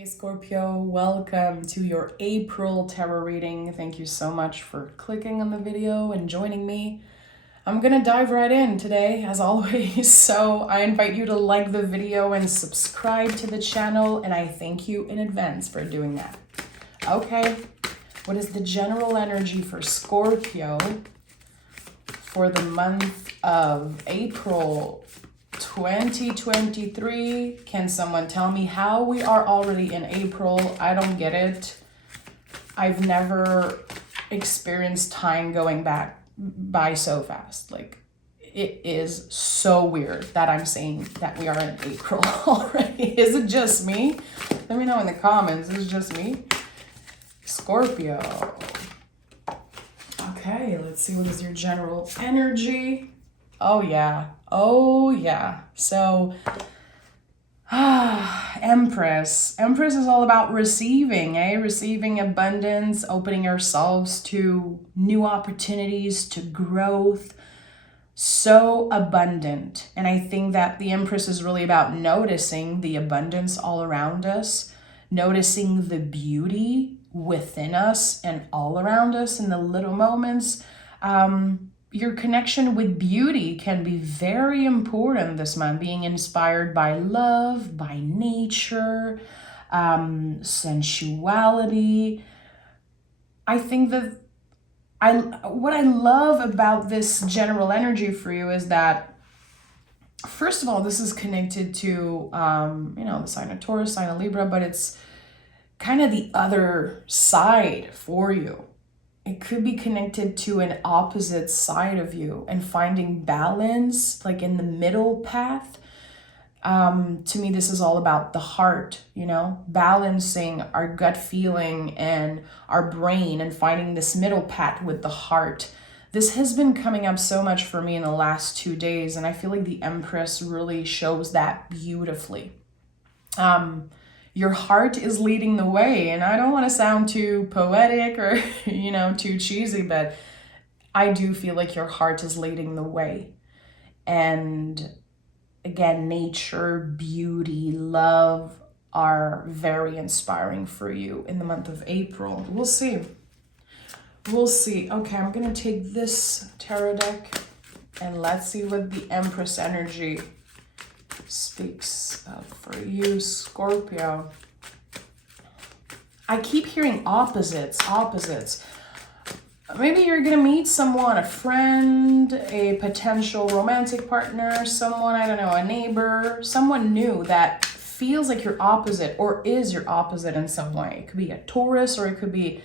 Hey Scorpio, welcome to your April tarot reading. Thank you so much for clicking on the video and joining me. I'm gonna dive right in today, as always, so I invite you to like the video and subscribe to the channel, and I thank you in advance for doing that. Okay, what is the general energy for Scorpio for the month of April 2023? Can someone tell me how we are already in April? I don't get it. I've never experienced time going back by so fast. Like, it is so weird that I'm saying that we are in April already. Is it just me? Let me know in the comments. Is it just me? Scorpio. Okay, let's see, what is your general energy? Oh yeah. Oh yeah. So Empress. Empress is all about receiving, receiving abundance, opening ourselves to new opportunities, to growth. So abundant. And I think that the Empress is really about noticing the abundance all around us, noticing the beauty within us and all around us in the little moments. Your connection with beauty can be very important this month, being inspired by love, by nature, sensuality. I think that what I love about this general energy for you is that, first of all, this is connected to, the sign of Taurus, sign of Libra, but it's kind of the other side for you. It could be connected to an opposite side of you and finding balance, like in the middle path. To me, this is all about the heart, balancing our gut feeling and our brain and finding this middle path with the heart. This has been coming up so much for me in the last 2 days, and I feel like the Empress really shows that beautifully. Your heart is leading the way, and I don't want to sound too poetic or, too cheesy, but I do feel like your heart is leading the way. And again, nature, beauty, love are very inspiring for you in the month of April. We'll see. We'll see. Okay, I'm going to take this tarot deck and let's see what the Empress energy speaks for you, Scorpio. I keep hearing opposites. Maybe you're gonna meet someone, a friend, a potential romantic partner, someone, I don't know, a neighbor, someone new that feels like your opposite or is your opposite in some way. It could be a Taurus or it could be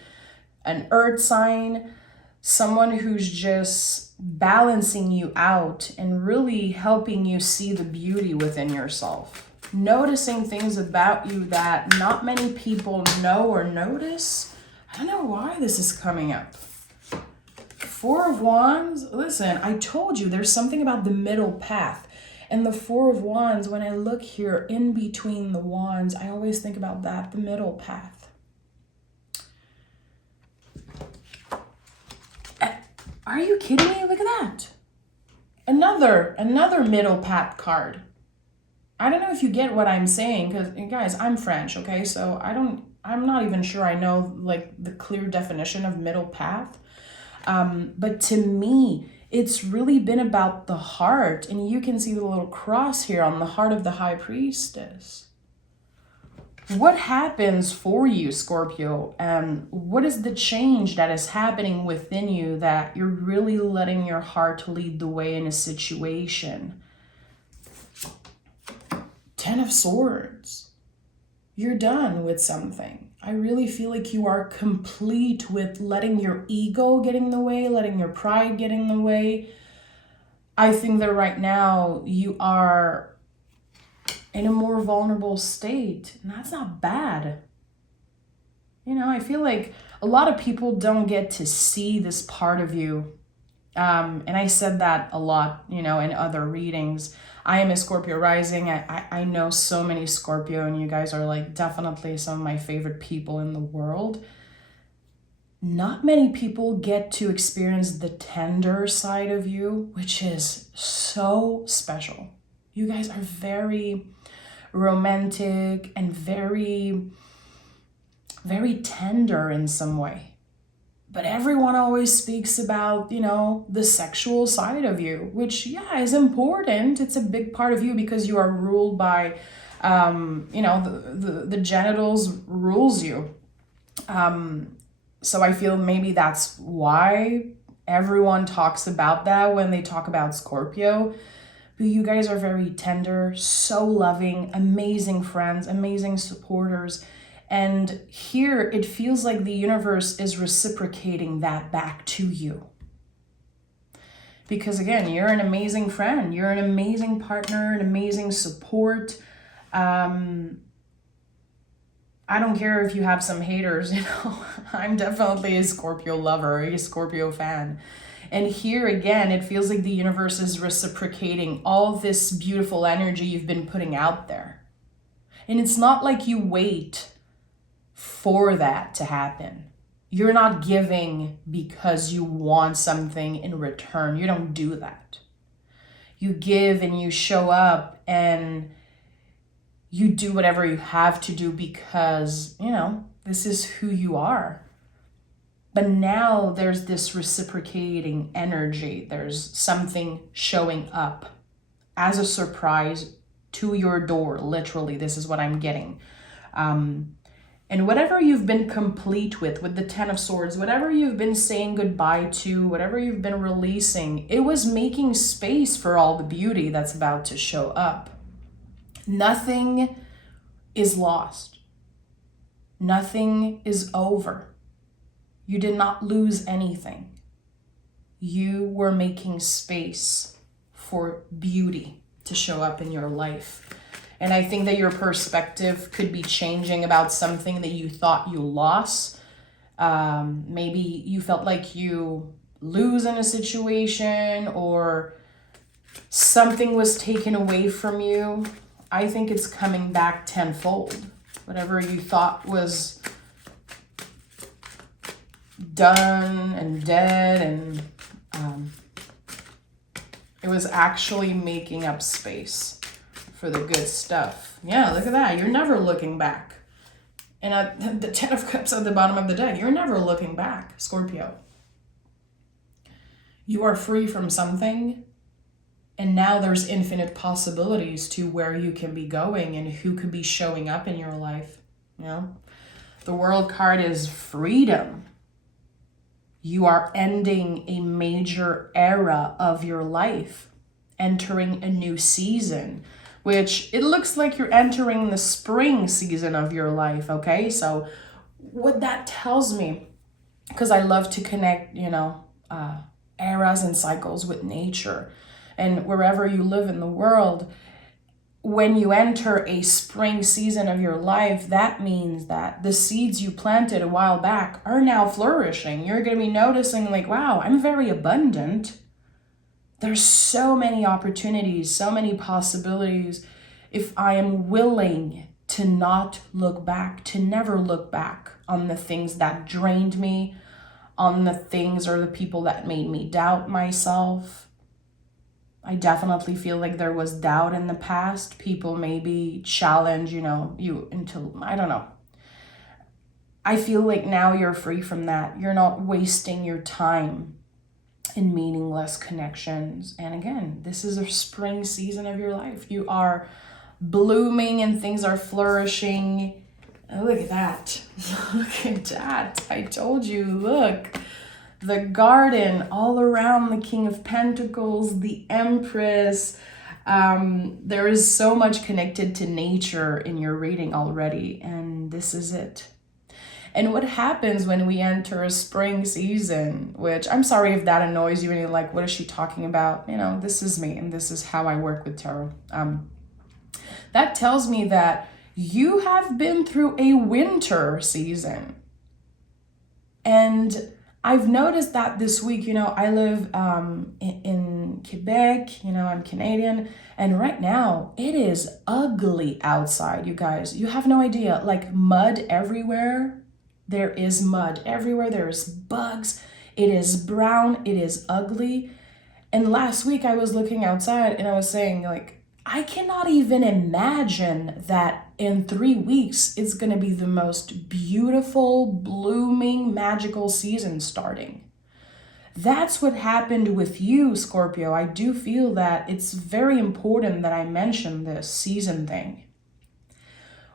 an earth sign, someone who's just balancing you out and really helping you see the beauty within yourself. Noticing things about you that not many people know or notice. I don't know why this is coming up. Four of Wands. Listen, I told you there's something about the middle path. And the Four of Wands, when I look here in between the wands, I always think about that, the middle path. Are you kidding me? Look at that. Another middle path card. I don't know if you get what I'm saying, because guys, I'm French, okay? So I'm not even sure I know like the clear definition of middle path. But to me, it's really been about the heart, and you can see the little cross here on the heart of the High Priestess. What happens for you, Scorpio? What is the change that is happening within you that you're really letting your heart lead the way in a situation? Ten of Swords. You're done with something. I really feel like you are complete with letting your ego get in the way, letting your pride get in the way. I think that right now you are in a more vulnerable state, and that's not bad. I feel like a lot of people don't get to see this part of you. And I said that a lot, in other readings. I am a Scorpio rising. I know so many Scorpio, and you guys are like definitely some of my favorite people in the world. Not many people get to experience the tender side of you, which is so special. You guys are very romantic, and very, very tender in some way. But everyone always speaks about, the sexual side of you, which, yeah, is important. It's a big part of you because you are ruled by, the genitals rules you. So I feel maybe that's why everyone talks about that when they talk about Scorpio. But you guys are very tender, so loving, amazing friends, amazing supporters. And here it feels like the universe is reciprocating that back to you. Because again, you're an amazing friend, you're an amazing partner, an amazing support. I don't care if you have some haters, I'm definitely a Scorpio lover, a Scorpio fan. And here again, it feels like the universe is reciprocating all this beautiful energy you've been putting out there. And it's not like you wait for that to happen. You're not giving because you want something in return. You don't do that. You give and you show up and you do whatever you have to do because, this is who you are. But now there's this reciprocating energy. There's something showing up as a surprise to your door. Literally, this is what I'm getting. And whatever you've been complete with the Ten of Swords, whatever you've been saying goodbye to, whatever you've been releasing, it was making space for all the beauty that's about to show up. Nothing is lost. Nothing is over. You did not lose anything. You were making space for beauty to show up in your life. And I think that your perspective could be changing about something that you thought you lost. Maybe you felt like you lose in a situation or something was taken away from you. I think it's coming back tenfold. Whatever you thought was done and dead, and it was actually making up space for the good stuff. Yeah, look at that. You're never looking back. And the Ten of Cups at the bottom of the deck, you're never looking back, Scorpio. You are free from something, and now there's infinite possibilities to where you can be going and who could be showing up in your life. The World card is freedom. You are ending a major era of your life, entering a new season, which it looks like you're entering the spring season of your life, okay? So what that tells me, because I love to connect, eras and cycles with nature, and wherever you live in the world, when you enter a spring season of your life, that means that the seeds you planted a while back are now flourishing. You're going to be noticing like, wow, I'm very abundant. There's so many opportunities, so many possibilities if I am willing to not look back, to never look back on the things that drained me, on the things or the people that made me doubt myself. I definitely feel like there was doubt in the past. People maybe challenge, you until, I don't know. I feel like now you're free from that. You're not wasting your time in meaningless connections. And again, this is a spring season of your life. You are blooming and things are flourishing. Oh, look at that. Look at that. I told you, look. The garden all around the King of Pentacles, the Empress. There is so much connected to nature in your reading already, and this is it. And what happens when we enter a spring season, which I'm sorry if that annoys you and you're like, what is she talking about? This is me and this is how I work with tarot. That tells me that you have been through a winter season. And I've noticed that this week, I live in Quebec, I'm Canadian, and right now it is ugly outside, you guys. You have no idea, like mud everywhere. There is mud everywhere. There's bugs. It is brown. It is ugly. And last week I was looking outside and I was saying like, I cannot even imagine that in 3 weeks, it's going to be the most beautiful, blooming, magical season starting. That's what happened with you, Scorpio. I do feel that it's very important that I mention this season thing.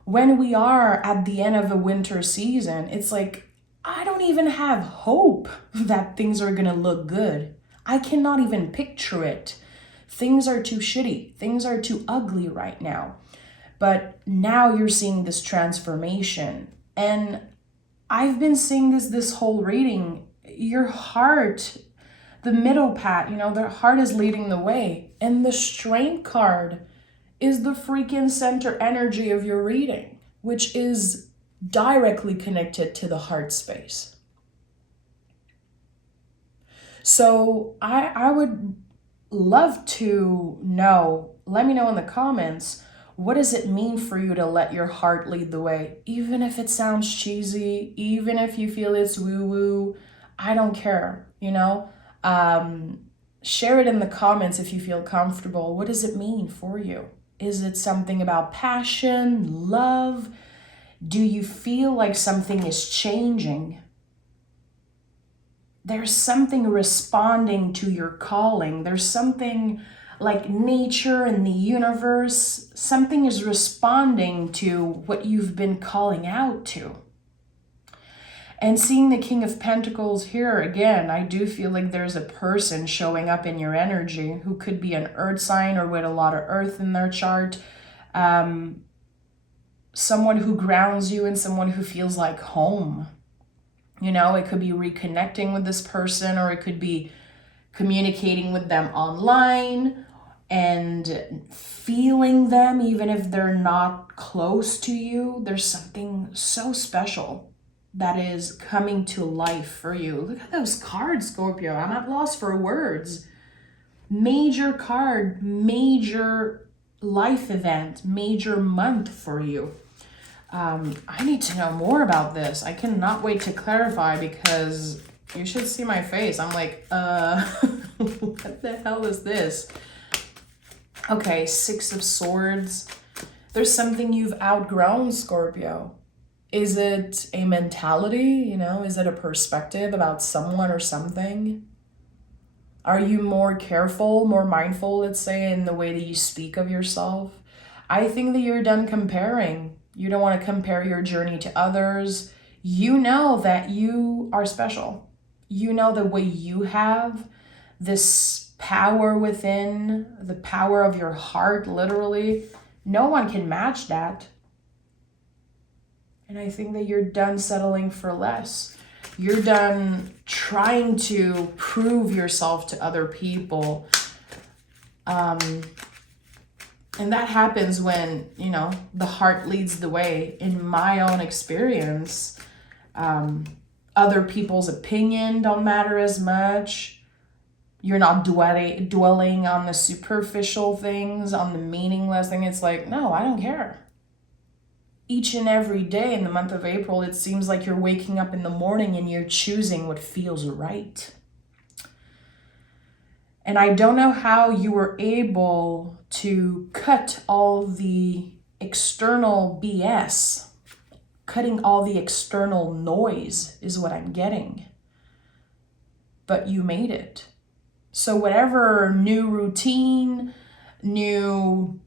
When we are at the end of a winter season, it's like, I don't even have hope that things are going to look good. I cannot even picture it. Things are too shitty. Things are too ugly right now. But now you're seeing this transformation. And I've been seeing this whole reading. Your heart, the middle path, the heart is leading the way. And the Strength card is the freaking center energy of your reading, which is directly connected to the heart space. So I would love to know, let me know in the comments, what does it mean for you to let your heart lead the way? Even if it sounds cheesy, even if you feel it's woo-woo, I don't care, Share it in the comments if you feel comfortable. What does it mean for you? Is it something about passion, love? Do you feel like something is changing? There's something responding to your calling. There's something like nature and the universe. Something is responding to what you've been calling out to. And seeing the King of Pentacles here, again, I do feel like there's a person showing up in your energy who could be an earth sign or with a lot of earth in their chart. Someone who grounds you and someone who feels like home. It could be reconnecting with this person, or it could be communicating with them online and feeling them even if they're not close to you. There's something so special that is coming to life for you. Look at those cards, Scorpio. I'm at loss for words. Major card, major life event, major month for you. I need to know more about this. I cannot wait to clarify, because you should see my face. I'm like, what the hell is this? Okay, 6 of Swords. There's something you've outgrown, Scorpio. Is it a mentality? Is it a perspective about someone or something? Are you more careful, more mindful, let's say, in the way that you speak of yourself? I think that you're done comparing. You don't want to compare your journey to others. You know that you are special. You know that what you have, this power within, the power of your heart, literally, no one can match that. And I think that you're done settling for less. You're done trying to prove yourself to other people. And that happens when, the heart leads the way. In my own experience, other people's opinion don't matter as much. You're not dwelling on the superficial things, on the meaningless thing. It's like, no, I don't care. Each and every day in the month of April, it seems like you're waking up in the morning and you're choosing what feels right. And I don't know how you were able to cut all the external BS. Cutting all the external noise is what I'm getting. But you made it. So whatever new routine, new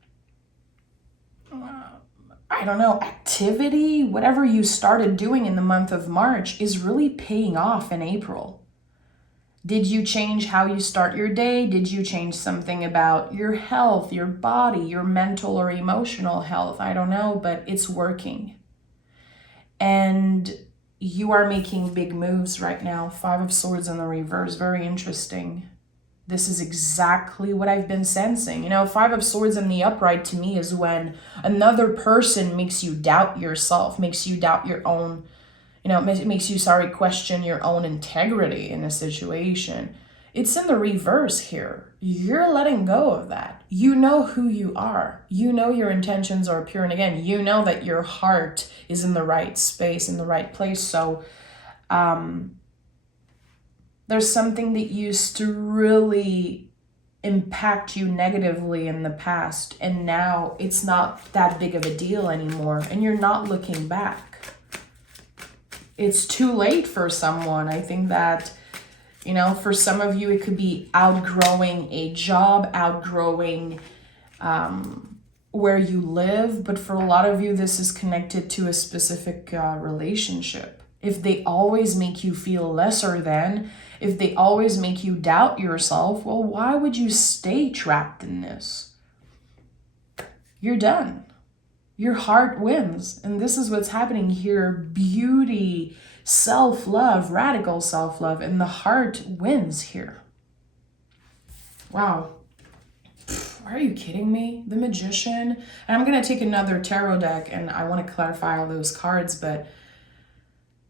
activity, whatever you started doing in the month of March is really paying off in April. Did you change how you start your day? Did you change something about your health, your body, your mental or emotional health? I don't know, but it's working. And you are making big moves right now. 5 of Swords in the reverse, very interesting. This is exactly what I've been sensing. 5 of Swords in the upright to me is when another person makes you doubt yourself, makes you doubt your own, makes you, question your own integrity in a situation. It's in the reverse here. You're letting go of that. You know who you are. You know your intentions are pure. And again, you know that your heart is in the right space, in the right place. So, there's something that used to really impact you negatively in the past, and now it's not that big of a deal anymore, and you're not looking back. It's too late for someone. I think that, you know, for some of you, it could be outgrowing a job, outgrowing where you live. But for a lot of you, this is connected to a specific relationship. If they always make you feel lesser than, if they always make you doubt yourself, well, why would you stay trapped in this? You're done. Your heart wins. And this is what's happening here. Beauty, self-love, radical self-love, and the heart wins here. Wow. Are you kidding me? The Magician. And I'm going to take another tarot deck, and I want to clarify all those cards, but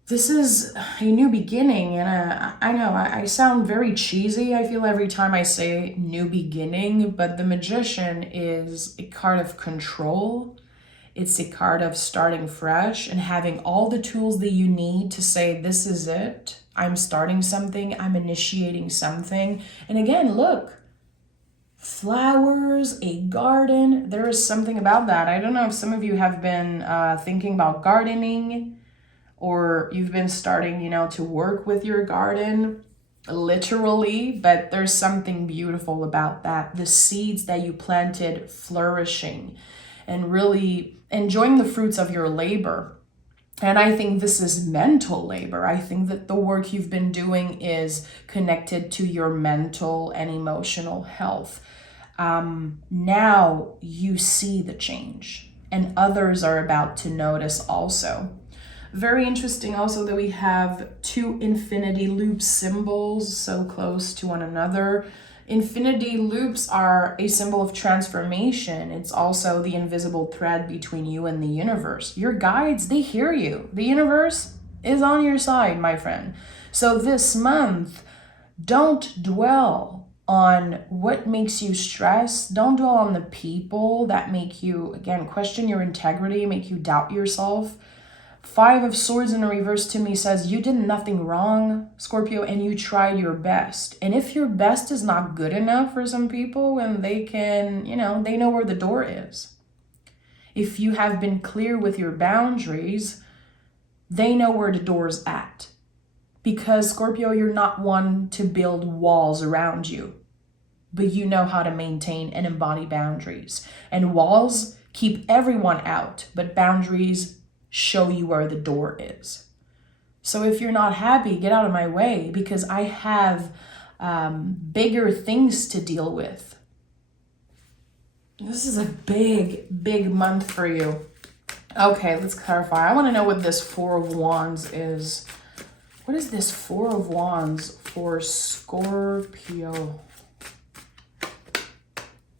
this is a new beginning. And I know I sound very cheesy, I feel, every time I say new beginning, but the Magician is a card of control. It's a card of starting fresh and having all the tools that you need to say, this is it. I'm starting something. I'm initiating something. And again, look, flowers, a garden. There is something about that. I don't know if some of you have been thinking about gardening, or you've been starting, you know, to work with your garden, literally, but there's something beautiful about that. The seeds that you planted flourishing and really enjoying the fruits of your labor. And I think this is mental labor. I think that the work you've been doing is connected to your mental and emotional health. Now you see the change, and others are about to notice also. Very interesting also that we have two infinity loop symbols so close to one another. Infinity loops are a symbol of transformation. It's also the invisible thread between you and the universe. Your guides, they hear you. The universe is on your side, my friend. So this month, don't dwell on what makes you stress. Don't dwell on the people that make you, again, question your integrity, make you doubt yourself. 5 of Swords in reverse to me says you did nothing wrong, Scorpio, and you tried your best. And if your best is not good enough for some people, and they can, you know, they know where the door is. If you have been clear with your boundaries, they know where the door's at. Because, Scorpio, you're not one to build walls around you, but you know how to maintain and embody boundaries. And walls keep everyone out, but boundaries show you where the door is. So if you're not happy, get out of my way, because I have bigger things to deal with. This is a big, big month for you. Okay, let's clarify. I want to know what this 4 of Wands is. What is this 4 of Wands for Scorpio?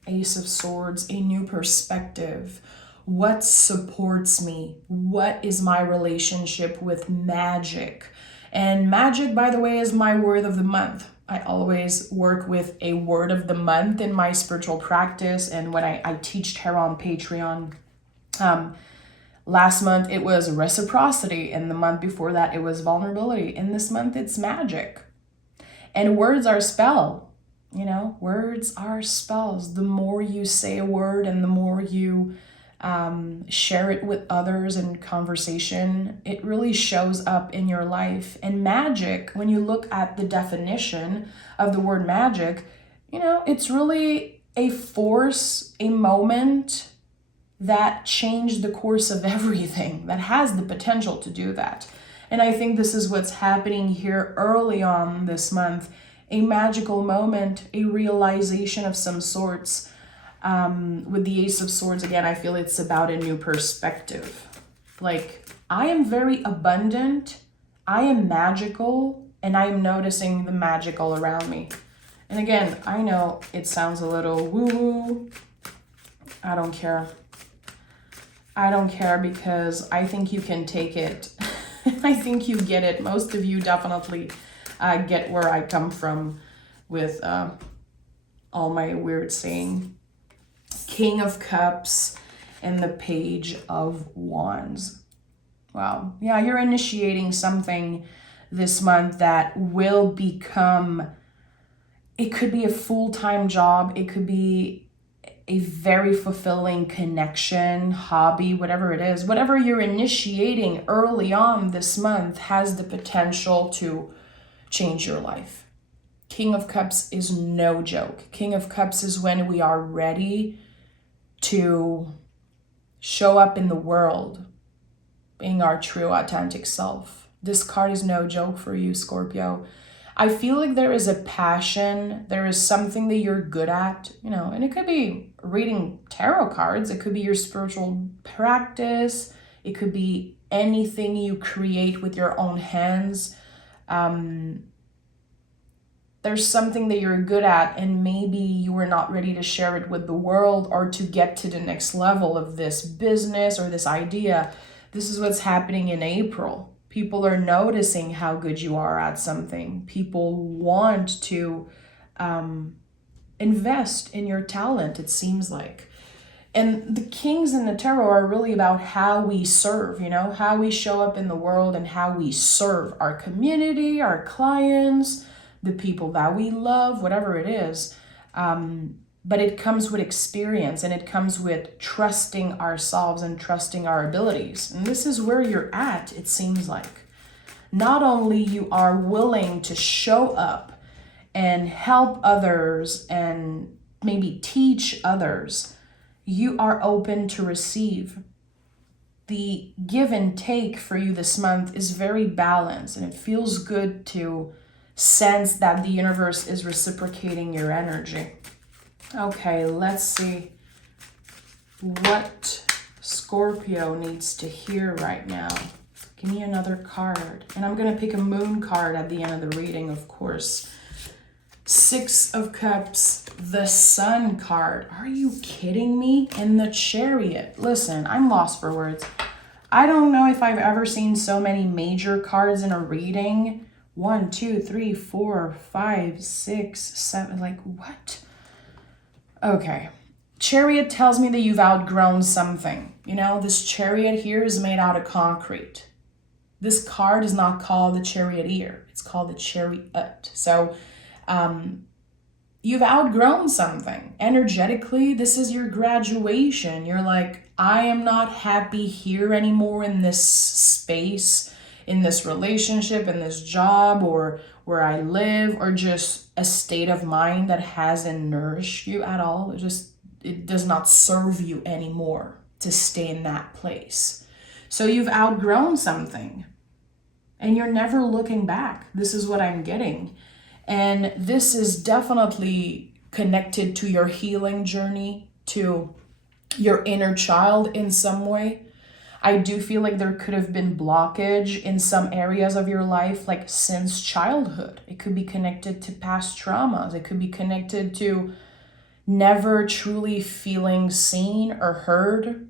Ace of Swords, a new perspective. What supports me? What is my relationship with magic? And magic, by the way, is my word of the month. I always work with a word of the month in my spiritual practice. And when I teach tarot on Patreon, last month it was reciprocity. And the month before that, it was vulnerability. And this month it's magic. And words are spell. You know, words are spells. The more you say a word and the more you share it with others in conversation, it really shows up in your life. And magic, when you look at the definition of the word magic, you know, it's really a force, a moment that changed the course of everything, that has the potential to do that. And I think this is what's happening here early on this month, a magical moment, a realization of some sorts. With the Ace of Swords, again, I feel it's about a new perspective. Like, I am very abundant, I am magical, and I am noticing the magical around me. And again, I know it sounds a little woo-woo. I don't care. I don't care, because I think you can take it. I think you get it. Most of you definitely get where I come from with all my weird saying. King of Cups and the Page of Wands. Wow. Yeah, you're initiating something this month that will become It could be a full-time job. It could be a very fulfilling connection, hobby, whatever it is. Whatever you're initiating early on this month has the potential to change your life. King of Cups is no joke. King of Cups is when we are ready to show up in the world, being our true, authentic self. This card is no joke for you, Scorpio. I feel like there is a passion, there is something that you're good at, and it could be reading tarot cards, it could be your spiritual practice, it could be anything you create with your own hands. There's something that you're good at, and maybe you are not ready to share it with the world or to get to the next level of this business or this idea. This is what's happening in April. People are noticing how good you are at something. People want to invest in your talent, it seems like. And the kings in the tarot are really about how we serve, how we show up in the world and how we serve our community, our clients, the people that we love, whatever it is. But it comes with experience, and it comes with trusting ourselves and trusting our abilities. And this is where you're at, it seems like. Not only you are willing to show up and help others and maybe teach others, you are open to receive. The give and take for you this month is very balanced, and it feels good to sense that the universe is reciprocating your energy. Okay, let's see what Scorpio needs to hear right now. Give me another card. And I'm going to pick a moon card at the end of the reading, of course. 6 of Cups, the Sun card. Are you kidding me? And the Chariot. Listen, I'm lost for words. I don't know if I've ever seen so many major cards in a reading. 1, 2, 3, 4, 5, 6, 7. Like, what? Okay. Chariot tells me that you've outgrown something. This chariot here is made out of concrete. This card is not called the charioteer. It's called the chariot. So you've outgrown something. Energetically, this is your graduation. You're like, I am not happy here anymore in this space, in this relationship, in this job, or where I live, or just a state of mind that hasn't nourished you at all. It does not serve you anymore to stay in that place. So you've outgrown something, and you're never looking back. This is what I'm getting. And this is definitely connected to your healing journey, to your inner child in some way. I do feel like there could have been blockage in some areas of your life, like since childhood. It could be connected to past traumas. It could be connected to never truly feeling seen or heard,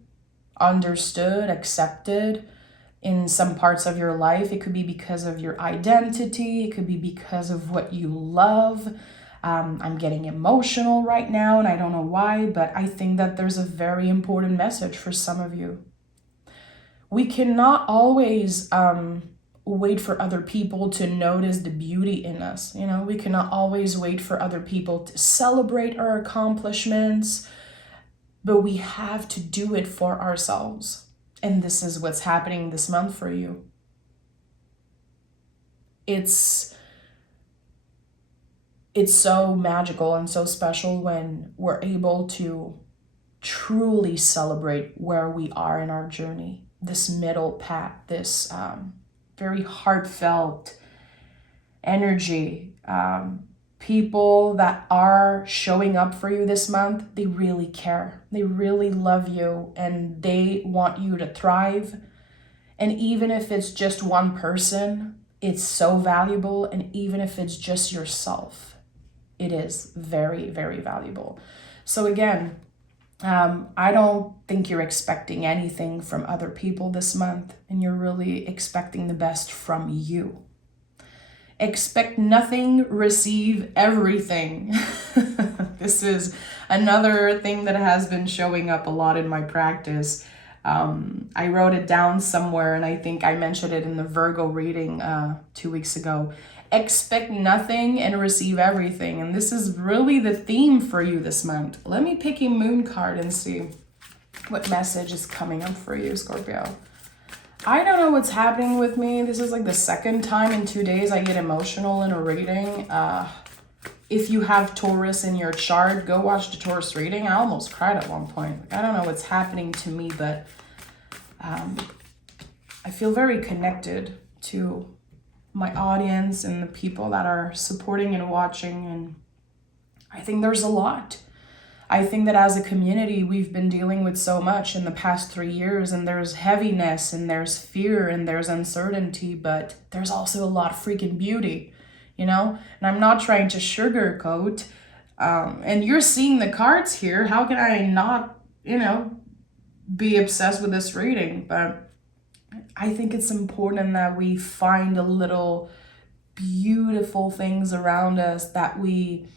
understood, accepted in some parts of your life. It could be because of your identity. It could be because of what you love. I'm getting emotional right now, and I don't know why, but I think that there's a very important message for some of you. We cannot always wait for other people to notice the beauty in us. We cannot always wait for other people to celebrate our accomplishments, but we have to do it for ourselves. And this is what's happening this month for you. It's so magical and so special when we're able to truly celebrate where we are in our journey. This middle path, this very heartfelt energy. People that are showing up for you this month, they really care. They really love you, and they want you to thrive. And even if it's just one person, it's so valuable. And even if it's just yourself, it is very, very valuable. So again, I don't think you're expecting anything from other people this month, and you're really expecting the best from you. Expect nothing, receive everything. This is another thing that has been showing up a lot in my practice. I wrote it down somewhere, and I think I mentioned it in the Virgo reading 2 weeks ago. Expect nothing and receive everything. And this is really the theme for you this month. Let me pick a moon card and see what message is coming up for you, Scorpio. I don't know what's happening with me. This is like the second time in 2 days I get emotional in a reading. If you have Taurus in your chart, go watch the Taurus reading. I almost cried at one point. Like, I don't know what's happening to me, but I feel very connected to my audience and the people that are supporting and watching. And I think there's a lot. I think that as a community, we've been dealing with so much in the past 3 years, and there's heaviness and there's fear and there's uncertainty, but there's also a lot of freaking beauty, you know? And I'm not trying to sugarcoat. And you're seeing the cards here. How can I not, you know, be obsessed with this reading? But I think it's important that we find a little beautiful things around us, that we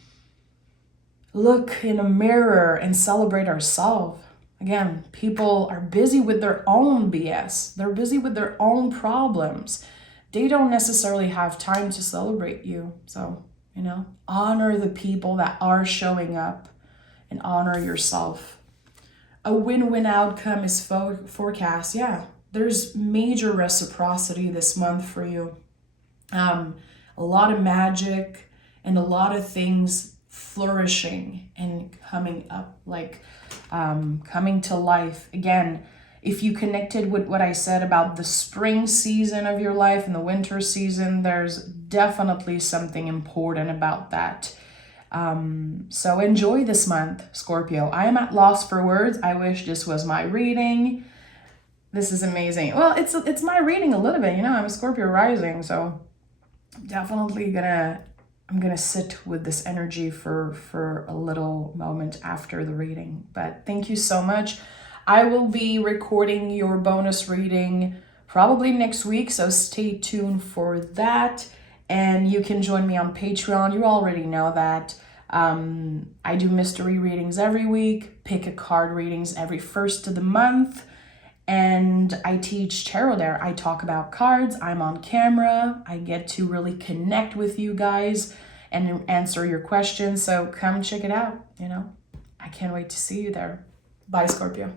look in a mirror and celebrate ourselves. Again, people are busy with their own BS. They're busy with their own problems. They don't necessarily have time to celebrate you. So, you know, honor the people that are showing up and honor yourself. A win-win outcome is forecast. Yeah, there's major reciprocity this month for you. A lot of magic and a lot of things flourishing and coming up, like coming to life. Again, if you connected with what I said about the spring season of your life and the winter season, there's definitely something important about that. So enjoy this month, Scorpio. I am at loss for words. I wish this was my reading. This is amazing. Well, it's my reading a little bit, you know, I'm a Scorpio rising, so definitely I'm gonna sit with this energy for a little moment after the reading. But thank you so much. I will be recording your bonus reading probably next week, so stay tuned for that. And you can join me on Patreon. You already know that. I do mystery readings every week, pick a card readings every first of the month. And I teach tarot there. I talk about cards. I'm on camera. I get to really connect with you guys and answer your questions. So come check it out. You know, I can't wait to see you there. Bye, Scorpio.